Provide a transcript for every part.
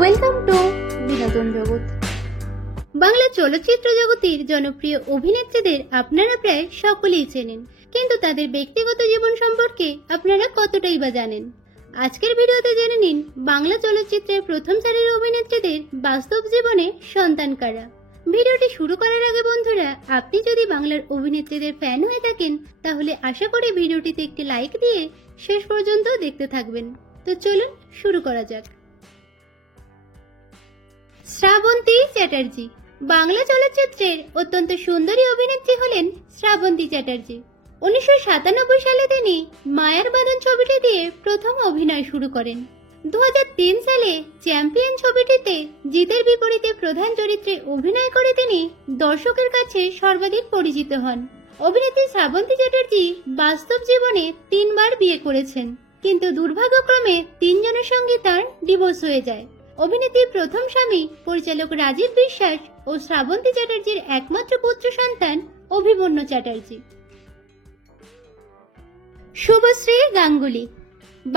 Welcome to বিনোদন জগৎ। বাংলা চলচ্চিত্র জগতের জনপ্রিয় অভিনেত্রীদের আপনারা প্রায় সকলেই চেনেন, কিন্তু তাদের ব্যক্তিগত জীবন সম্পর্কে আপনারা কতটাই বা জানেন? আজকের ভিডিওতে জেনে নিন বাংলা চলচ্চিত্রের প্রথম সারির অভিনেত্রীদের বাস্তব জীবনে সন্তান কারা। ভিডিওটি শুরু করার আগে বন্ধুরা, আপনি যদি বাংলার অভিনেত্রীদের ফ্যান হয়ে থাকেন তাহলে আশা করি ভিডিওটিতে একটি লাইক দিয়ে শেষ পর্যন্ত দেখতে থাকবেন। তো চলুন শুরু করা যাক। শ্রাবন্তী চ্যাটার্জি। বাংলা চলচ্চিত্রের অত্যন্ত সুন্দরী অভিনেত্রী হলেন শ্রাবন্তী চ্যাটার্জি। 1997 সালে তিনি মায়ার বাঁধন ছবিটি দিয়ে প্রথম অভিনয় শুরু করেন। 2003 সালে চ্যাম্পিয়ন ছবিটিতে জিতের বিপরীতে প্রধান চরিত্রে অভিনয় করে তিনি দর্শকের কাছে সর্বাধিক পরিচিত হন। অভিনেত্রী শ্রাবন্তী চ্যাটার্জি বাস্তব জীবনে 3 বার বিয়ে করেছেন, কিন্তু দুর্ভাগ্যক্রমে 3 জনের সঙ্গে তার ডিভোর্স হয়ে যায়। অভিনেত্রীর প্রথম স্বামী পরিচালক রাজীব বিশ্বাস ও শ্রাবন্তী চ্যাটার্জির একমাত্র পুত্র সন্তান অভিমন্যু চ্যাটার্জি। শুভশ্রী গাঙ্গুলি।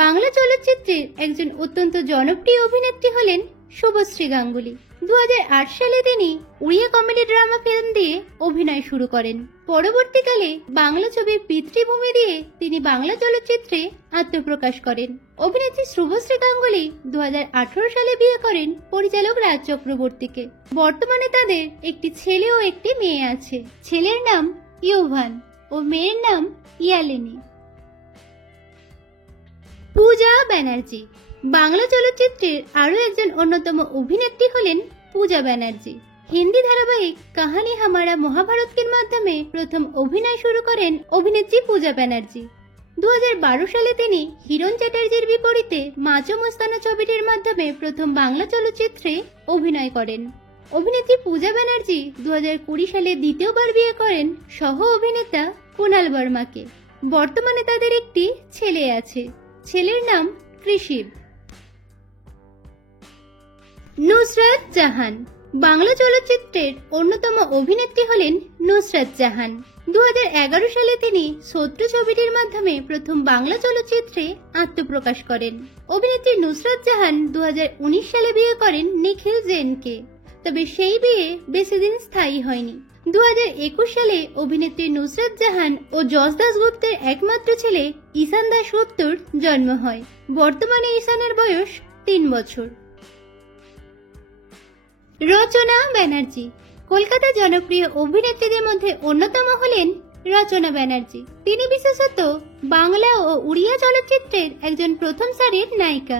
বাংলা চলচ্চিত্রের একজন অত্যন্ত জনপ্রিয় অভিনেত্রী হলেন শুভশ্রী গাঙ্গুলি। 2008 সালে তিনি উড়িয়া কমেডি ড্রামা ফিল্ম দিয়ে অভিনয় শুরু করেন। পরবর্তীকালে বাংলা ছবির পিতৃভূমি দিয়ে তিনি বাংলা চলচ্চিত্রে আত্মপ্রকাশ করেন। অভিনেত্রী শুভশ্রী গাঙ্গুলি 2018 সালে বিয়ে করেন পরিচালক রাজ চক্রবর্তীকে। বর্তমানে তাদের একটি ছেলে ও একটি মেয়ে আছে। ছেলের নাম ইয়োভান ও মেয়ের নাম ইয়ালিনী। পূজা ব্যানার্জি। বাংলা চলচ্চিত্রের আরো একজন অন্যতম অভিনেত্রী হলেন পূজা ব্যানার্জি। হিন্দি ধারাবাহিক কাহানি হামারা মহাভারতের মাধ্যমে প্রথম অভিনয় শুরু করেন অভিনেত্রী পূজা ব্যানার্জি। 2012 সালে তিনি হিরণ চ্যাটার্জির বিপরীতে মাচো মস্তানা ছবিটির মাধ্যমে প্রথম বাংলা চলচ্চিত্রে অভিনয় করেন। অভিনেত্রী পূজা ব্যানার্জি 2020 সালে দ্বিতীয়বার বিয়ে করেন সহ অভিনেতা কুনাল বর্মাকে। বর্তমানে তাদের একটি ছেলে আছে। ছেলের নাম কৃষিব। নুসরাত জাহান। বাংলা চলচ্চিত্রের অন্যতম অভিনেত্রী হলেন নুসরাত জাহান। 2011 সালে তিনি শত্রু ছবিটির মাধ্যমে প্রথম বাংলা চলচ্চিত্রে আত্মপ্রকাশ করেন। অভিনেত্রী নুসরাত জাহান 2019 সালে বিয়ে করেন নিখিল জেনকে, তবে সেই বিয়ে বেশিদিন স্থায়ী হয়নি। 2021 সালে অভিনেত্রী নুসরাত জাহান ও যশ দাশগুপ্তের একমাত্র ছেলে ঈশান দাশগুপ্তর জন্ম হয়। বর্তমানে ঈশানের বয়স 3 বছর। রচনা ব্যানার্জি। কলকাতার জনপ্রিয় অভিনেত্রীদের মধ্যে অন্যতম হলেন রচনা ব্যানার্জি। তিনি বিশেষত বাংলা ও উড়িয়া চলচ্চিত্রের একজন প্রথম সারির নায়িকা।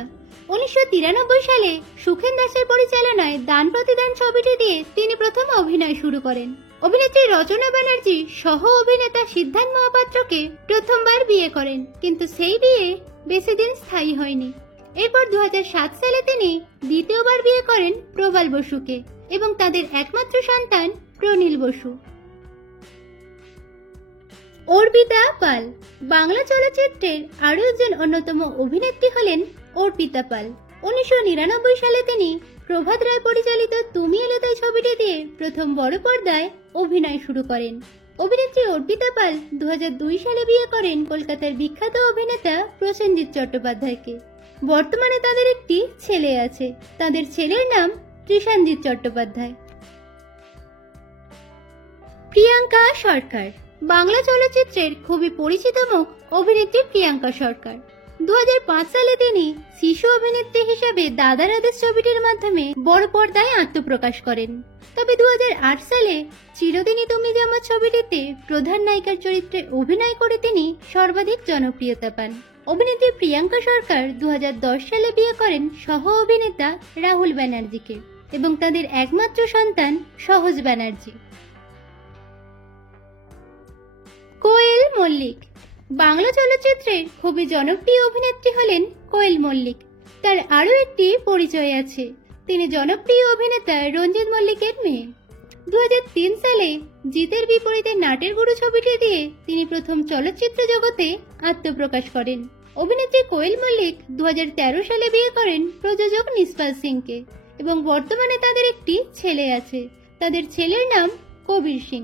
1993 সালে সুখেন দাসের পরিচালনায় দান প্রতিদান ছবিটি দিয়ে তিনি প্রথম অভিনয় শুরু করেন। অভিনেত্রী রচনা ব্যানার্জি সহ অভিনেতা সিদ্ধার্থ মহাপাত্রকে প্রথমবার বিয়ে করেন, কিন্তু সেই বিয়ে বেশিদিন স্থায়ী হয়নি। এরপর 2007 সালে তিনি দ্বিতীয়বার বিয়ে করেন প্রবাল বসুকে এবং তাদের একমাত্র সন্তান প্রনীল বসু। অর্পিতা পাল। বাংলা চলচ্চিত্রের আরো একজন অন্যতম অভিনেত্রী হলেন অর্পিতা পাল। 1999 সালে তিনি প্রভাত রায় পরিচালিত তুমি এলে তাই ছবিটি দিয়ে প্রথম বড় পর্দায় অভিনয় শুরু করেন। অভিনেত্রী অর্পিতা পাল 2002 সালে বিয়ে করেন কলকাতার বিখ্যাত অভিনেতা প্রসেনজিৎ চট্টোপাধ্যায়কে। বর্তমানে তাদের একটি ছেলে আছে। তাদের ছেলের নাম কৃষাণজিৎ চট্টোপাধ্যায়। প্রিয়াঙ্কা সরকার। বাংলা চলচ্চিত্রের খুবই পরিচিত মুখ অভিনেত্রী প্রিয়াঙ্কা সরকার। 2005 সালে তিনি শিশু অভিনেত্রী হিসাবে দাদার আদেশ ছবিটির মাধ্যমে বড় পর্দায় আত্মপ্রকাশ করেন। তবে 2008 সালে চিরদিনই তুমি যে আমার ছবিটিতে প্রধান নায়িকার চরিত্রে অভিনয় করে তিনি সর্বাধিক জনপ্রিয়তা পান। অভিনেত্রী প্রিয়াঙ্কা সরকার 2010 সালে বিয়ে করেন সহ অভিনেতা রাহুল ব্যানার্জিকে এবং তাদের একমাত্র সন্তান সহজ ব্যানার্জি। কোয়েল মল্লিক। বাংলা চলচ্চিত্রের খুবই জনপ্রিয় অভিনেত্রী হলেন কোয়েল মল্লিক। তার আরো একটি পরিচয় আছে। তিনি জনপ্রিয় অভিনেতা রঞ্জিত মল্লিকের মেয়ে। 2003 সালে জিতের বিপরীতে নাটের গুরু ছবিটি দিয়ে তিনি প্রথম চলচ্চিত্র জগতে আত্মপ্রকাশ করেন। অভিনেত্রী কোয়েল মল্লিক 2013 সালে বিয়ে করেন প্রযোজক নিষ্পাল সিংকে এবং বর্তমানে তাদের একটি ছেলে আছে। তাদের ছেলের নাম কবির সিং।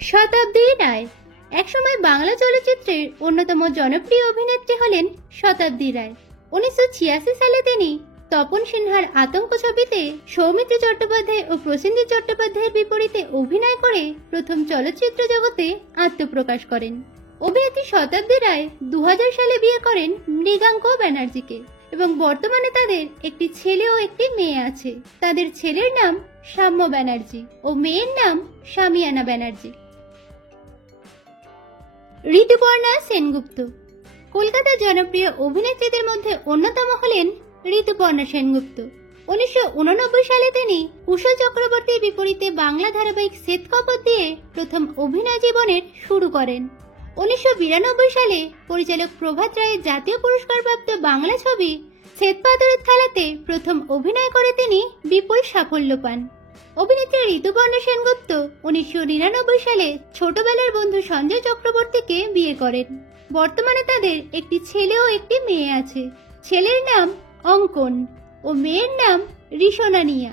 শতাব্দী রায়। একসময় বাংলা চলচ্চিত্রের অন্যতম জনপ্রিয় অভিনেত্রী হলেন শতাব্দী রায়। 1986 সালে তিনি তপন সিনহার আতঙ্ক ছবিতে সৌমিত্র চট্টোপাধ্যায় ও প্রসেনজিৎ চট্টোপাধ্যায়ের বিপরীতে অভিনয় করে প্রথম চলচ্চিত্র জগতে আত্মপ্রকাশ করেন। অভিনেত্রী শতাব্দী রায় 2000 সালে বিয়ে করেন মৃগাঙ্ক ব্যানার্জিকে এবং বর্তমানে তাদের একটি ছেলে ও একটি মেয়ে আছে। তাদের ছেলের নাম সাম্য ব্যানার্জি ও মেয়ের নাম সামিয়ানা ব্যানার্জি। ঋতুপর্ণা সেনগুপ্ত কলকাতার জনপ্রিয় অভিনেত্রীদের মধ্যে অন্যতম হলেন ঋতুপর্ণা সেনগুপ্ত। 1989 সালে তিনি কুশল চক্রবর্তীর বিপরীতে বাংলা ধারাবাহিক শ্বেত কপট দিয়ে প্রথম অভিনয় জীবনের শুরু করেন। 1992 সালে পরিচালক প্রভাত রায়ের জাতীয় পুরস্কারপ্রাপ্ত বাংলা ছবি শ্বেত পাথরের থালাতে প্রথম অভিনয় করে তিনি বিপুল সাফল্য পান। অভিনেত্রী ঋতুপর্ণা সেনগুপ্ত 1999 সালে ছোটবেলার বন্ধু সঞ্জয় চক্রবর্তীকে বিয়ে করেন। বর্তমানে তাদের একটি ছেলে ও একটি মেয়ে আছে। ছেলের নাম অঙ্কন ও মেয়ের নাম রিশোনানিয়া।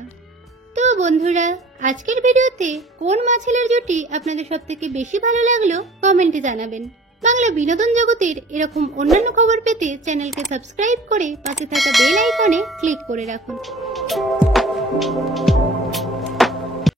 তো বন্ধুরা, আজকের ভিডিওতে কোন মা ছেলের জুটি আপনাদের সবথেকে বেশি ভালো লাগলো কমেন্টে জানাবেন। বাংলা বিনোদন জগতের এরকম অন্যান্য খবর পেতে চ্যানেলকে সাবস্ক্রাইব করে পাশে থাকা বেল আইকনে ক্লিক করে রাখুন।